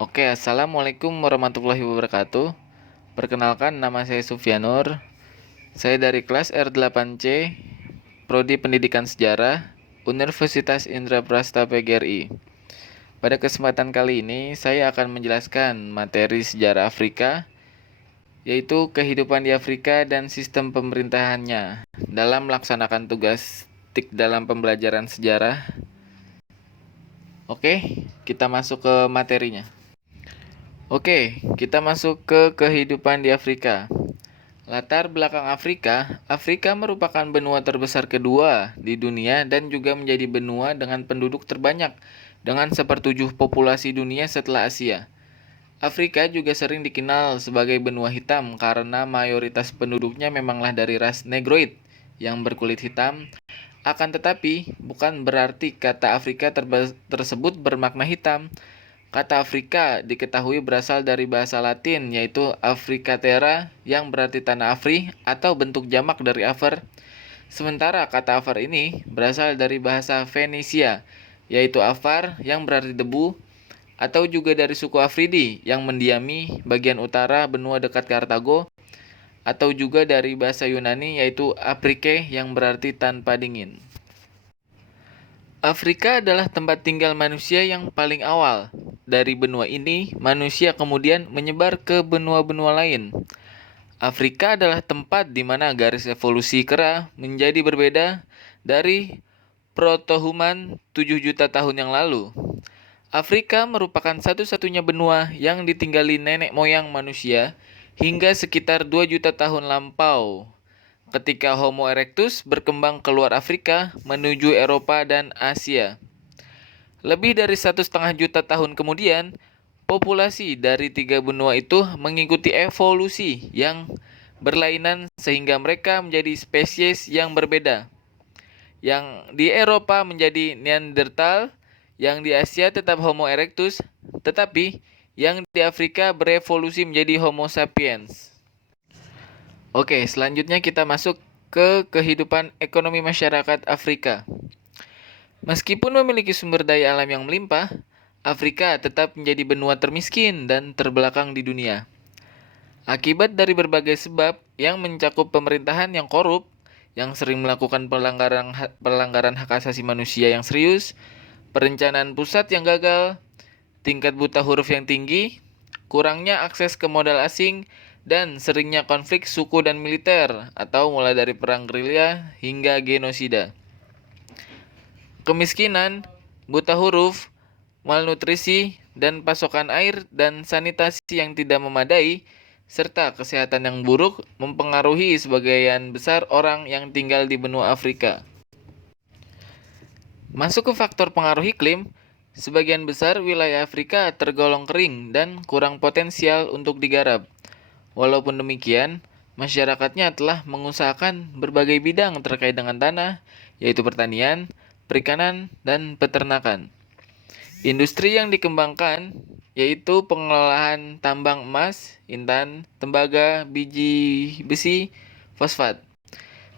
Oke, Assalamualaikum warahmatullahi wabarakatuh. Perkenalkan, nama saya Sufyanur. Saya dari kelas R8C, Prodi Pendidikan Sejarah, Universitas Indraprasta PGRI. Pada kesempatan kali ini, saya akan menjelaskan materi sejarah Afrika, yaitu kehidupan di Afrika dan sistem pemerintahannya dalam melaksanakan tugas TIK dalam pembelajaran sejarah. Oke, kita masuk ke materinya. Oke, kita masuk ke kehidupan di Afrika. Latar belakang Afrika, Afrika merupakan benua terbesar kedua di dunia dan juga menjadi benua dengan penduduk terbanyak dengan sepertujuh populasi dunia setelah Asia. Afrika juga sering dikenal sebagai benua hitam karena mayoritas penduduknya memanglah dari ras Negroid yang berkulit hitam. Akan tetapi, bukan berarti kata Afrika tersebut bermakna hitam. Kata Afrika diketahui berasal dari bahasa Latin yaitu Africatera yang berarti tanah Afri atau bentuk jamak dari Afer. Sementara kata Afar ini berasal dari bahasa Fenisia yaitu Afar yang berarti debu atau juga dari suku Afridi yang mendiami bagian utara benua dekat Kartago atau juga dari bahasa Yunani yaitu Aprike yang berarti tanpa dingin. Afrika adalah tempat tinggal manusia yang paling awal. Dari benua ini, manusia kemudian menyebar ke benua-benua lain. Afrika adalah tempat di mana garis evolusi kera menjadi berbeda dari protohuman 7 juta tahun yang lalu. Afrika merupakan satu-satunya benua yang ditinggali nenek moyang manusia hingga sekitar 2 juta tahun lampau, ketika Homo erectus berkembang keluar Afrika menuju Eropa dan Asia. Lebih dari 1,5 juta tahun kemudian, populasi dari tiga benua itu mengikuti evolusi yang berlainan sehingga mereka menjadi spesies yang berbeda. Yang di Eropa menjadi Neanderthal, yang di Asia tetap Homo erectus, tetapi yang di Afrika berevolusi menjadi Homo sapiens. Oke, selanjutnya kita masuk ke kehidupan ekonomi masyarakat Afrika. Meskipun memiliki sumber daya alam yang melimpah, Afrika tetap menjadi benua termiskin dan terbelakang di dunia. Akibat dari berbagai sebab yang mencakup pemerintahan yang korup, yang sering melakukan pelanggaran hak asasi manusia yang serius, perencanaan pusat yang gagal, tingkat buta huruf yang tinggi, kurangnya akses ke modal asing, dan seringnya konflik suku dan militer, atau mulai dari perang gerilya hingga genosida. Kemiskinan, buta huruf, malnutrisi, dan pasokan air dan sanitasi yang tidak memadai, serta kesehatan yang buruk mempengaruhi sebagian besar orang yang tinggal di benua Afrika. Masuk ke faktor pengaruh iklim, sebagian besar wilayah Afrika tergolong kering dan kurang potensial untuk digarap. Walaupun demikian, masyarakatnya telah mengusahakan berbagai bidang terkait dengan tanah, yaitu pertanian, perikanan, dan peternakan. Industri yang dikembangkan yaitu pengelolaan tambang emas, intan, tembaga, biji besi, fosfat.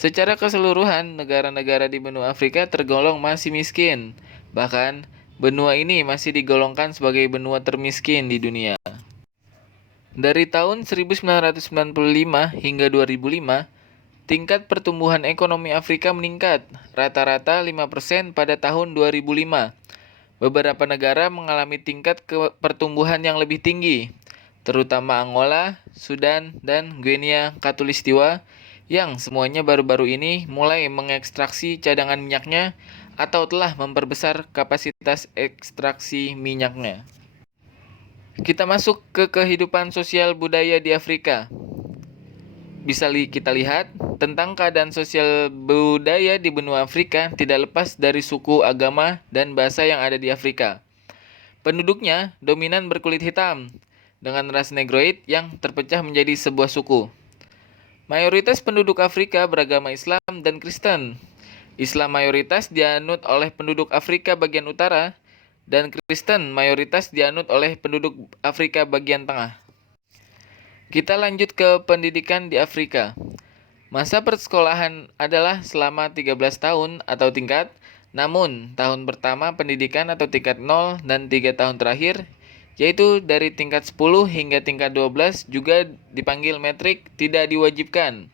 Secara keseluruhan, negara-negara di benua Afrika tergolong masih miskin. Bahkan, benua ini masih digolongkan sebagai benua termiskin di dunia. Dari tahun 1995 hingga 2005, tingkat pertumbuhan ekonomi Afrika meningkat, rata-rata 5% pada tahun 2005. Beberapa negara mengalami tingkat pertumbuhan yang lebih tinggi, terutama Angola, Sudan, dan Guinea Khatulistiwa, yang semuanya baru-baru ini mulai mengekstraksi cadangan minyaknya atau telah memperbesar kapasitas ekstraksi minyaknya. Kita masuk ke kehidupan sosial budaya di Afrika. Bisa kita lihat, tentang keadaan sosial budaya di benua Afrika tidak lepas dari suku, agama, dan bahasa yang ada di Afrika. Penduduknya dominan berkulit hitam, dengan ras Negroid yang terpecah menjadi sebuah suku. Mayoritas penduduk Afrika beragama Islam dan Kristen. Islam mayoritas dianut oleh penduduk Afrika bagian utara, dan Kristen mayoritas dianut oleh penduduk Afrika bagian tengah. Kita lanjut ke pendidikan di Afrika. Masa persekolahan adalah selama 13 tahun atau tingkat Namun, tahun pertama pendidikan atau tingkat 0 dan 3 tahun terakhir, yaitu dari tingkat 10 hingga tingkat 12 juga dipanggil metrik, tidak diwajibkan.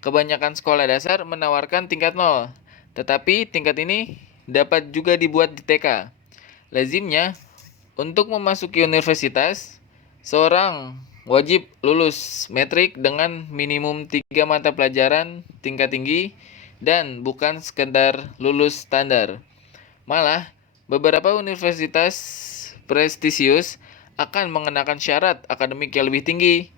Kebanyakan sekolah dasar menawarkan tingkat 0, tetapi tingkat ini dapat juga dibuat di TK. Lazimnya, untuk memasuki universitas, seorang wajib lulus metrik dengan minimum 3 mata pelajaran tingkat tinggi dan bukan sekedar lulus standar. Malah, beberapa universitas prestisius akan mengenakan syarat akademik yang lebih tinggi.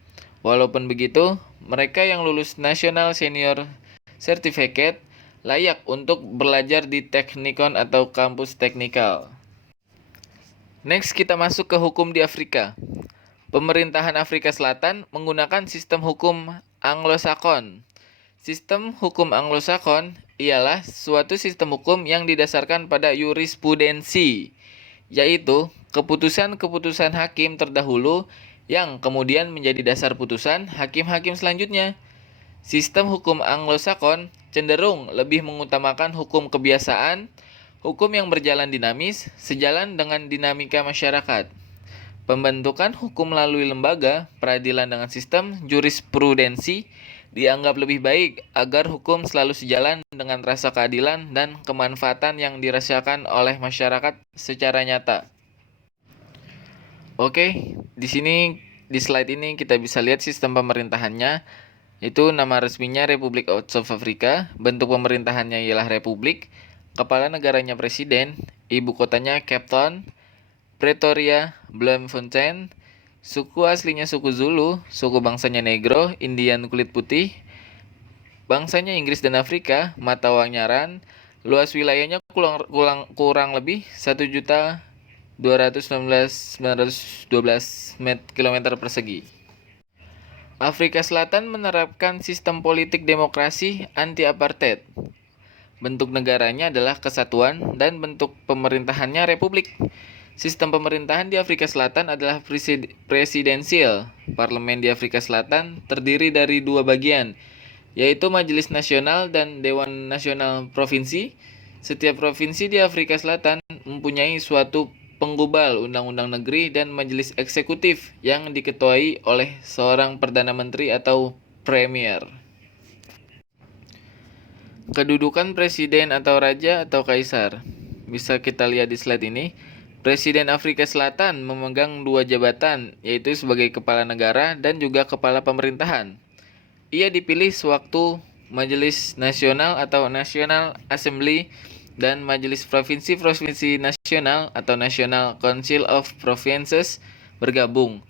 Walaupun begitu, mereka yang lulus National Senior Certificate layak untuk belajar di teknikon atau kampus teknikal. Next, kita masuk ke hukum di Afrika. Pemerintahan Afrika Selatan menggunakan sistem hukum Anglo-Sakon. Sistem hukum Anglo-Sakon ialah suatu sistem hukum yang didasarkan pada jurisprudensi, yaitu keputusan-keputusan hakim terdahulu yang kemudian menjadi dasar putusan hakim-hakim selanjutnya. Sistem hukum Anglo-Sakon cenderung lebih mengutamakan hukum kebiasaan, hukum yang berjalan dinamis, sejalan dengan dinamika masyarakat. Pembentukan hukum melalui lembaga peradilan dengan sistem jurisprudensi dianggap lebih baik agar hukum selalu sejalan dengan rasa keadilan dan kemanfaatan yang dirasakan oleh masyarakat secara nyata. Oke, di sini di slide ini kita bisa lihat sistem pemerintahannya. Itu nama resminya Republic of South Africa, bentuk pemerintahannya ialah republik, kepala negaranya presiden, ibu kotanya Cape Town, Pretoria, Bloemfontein, suku aslinya suku Zulu, suku bangsanya Negro, Indian kulit putih, bangsanya Inggris dan Afrika, mata uangnya rand, luas wilayahnya kurang lebih 1.219.912 km persegi. Afrika Selatan menerapkan sistem politik demokrasi anti-apartheid. Bentuk negaranya adalah kesatuan dan bentuk pemerintahannya republik. Sistem pemerintahan di Afrika Selatan adalah presidensial. Parlemen di Afrika Selatan terdiri dari dua bagian, yaitu Majelis Nasional dan Dewan Nasional Provinsi. Setiap provinsi di Afrika Selatan mempunyai suatu penggubal undang-undang negeri dan majelis eksekutif yang diketuai oleh seorang perdana menteri atau premier. Kedudukan presiden atau raja atau kaisar. Bisa kita lihat di slide ini. Presiden Afrika Selatan memegang dua jabatan, yaitu sebagai kepala negara dan juga kepala pemerintahan. Ia dipilih sewaktu Majelis Nasional atau National Assembly dan Majelis Provinsi-Provinsi Nasional atau National Council of Provinces bergabung.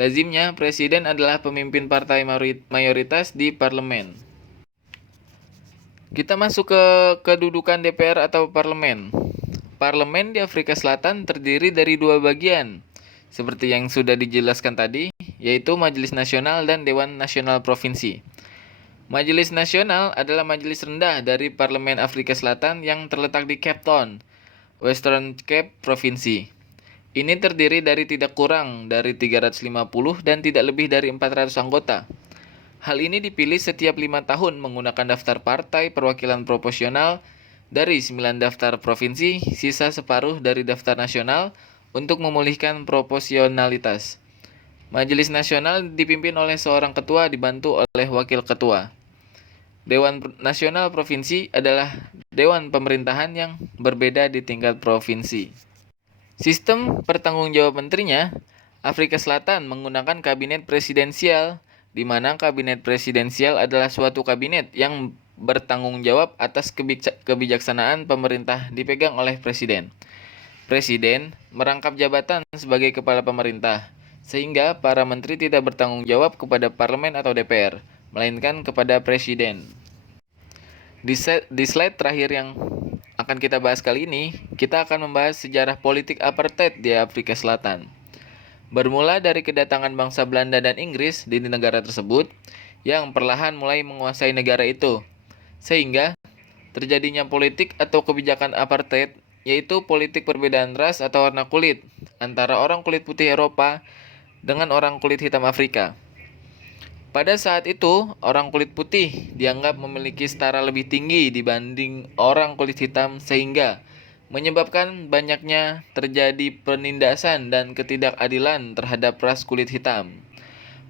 Lazimnya, presiden adalah pemimpin partai mayoritas di parlemen. Kita masuk ke kedudukan DPR atau parlemen. Parlemen di Afrika Selatan terdiri dari dua bagian, seperti yang sudah dijelaskan tadi, yaitu Majelis Nasional dan Dewan Nasional Provinsi. Majelis Nasional adalah majelis rendah dari Parlemen Afrika Selatan yang terletak di Cape Town, Western Cape Provinsi. Ini terdiri dari tidak kurang dari 350 dan tidak lebih dari 400 anggota. Hal ini dipilih setiap 5 tahun menggunakan daftar partai perwakilan proporsional dari 9 daftar provinsi, sisa separuh dari daftar nasional untuk memulihkan proporsionalitas. Majelis Nasional dipimpin oleh seorang ketua dibantu oleh wakil ketua. Dewan Nasional Provinsi adalah dewan pemerintahan yang berbeda di tingkat provinsi. Sistem pertanggungjawab menterinya, Afrika Selatan menggunakan kabinet presidensial, di mana kabinet presidensial adalah suatu kabinet yang bertanggung jawab atas kebijaksanaan pemerintah dipegang oleh presiden. Presiden merangkap jabatan sebagai kepala pemerintah, sehingga para menteri tidak bertanggung jawab kepada parlemen atau DPR, melainkan kepada presiden. Di slide terakhir yang akan kita bahas kali ini, kita akan membahas sejarah politik apartheid di Afrika Selatan. Bermula dari kedatangan bangsa Belanda dan Inggris di negara tersebut, yang perlahan mulai menguasai negara itu, sehingga terjadinya politik atau kebijakan apartheid, yaitu politik perbedaan ras atau warna kulit antara orang kulit putih Eropa dengan orang kulit hitam Afrika. Pada saat itu, orang kulit putih dianggap memiliki setara lebih tinggi dibanding orang kulit hitam sehingga menyebabkan banyaknya terjadi penindasan dan ketidakadilan terhadap ras kulit hitam.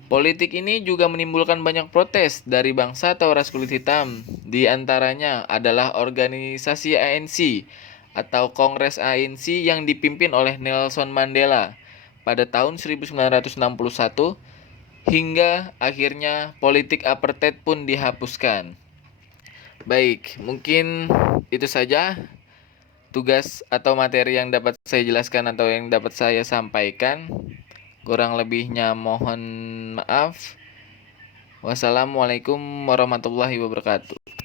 Politik ini juga menimbulkan banyak protes dari bangsa atau ras kulit hitam. Di antaranya adalah organisasi ANC atau Kongres ANC yang dipimpin oleh Nelson Mandela pada tahun 1961 hingga akhirnya politik apartheid pun dihapuskan. Baik, mungkin itu saja tugas atau materi yang dapat saya jelaskan atau yang dapat saya sampaikan. Kurang lebihnya mohon maaf. Wassalamualaikum warahmatullahi wabarakatuh.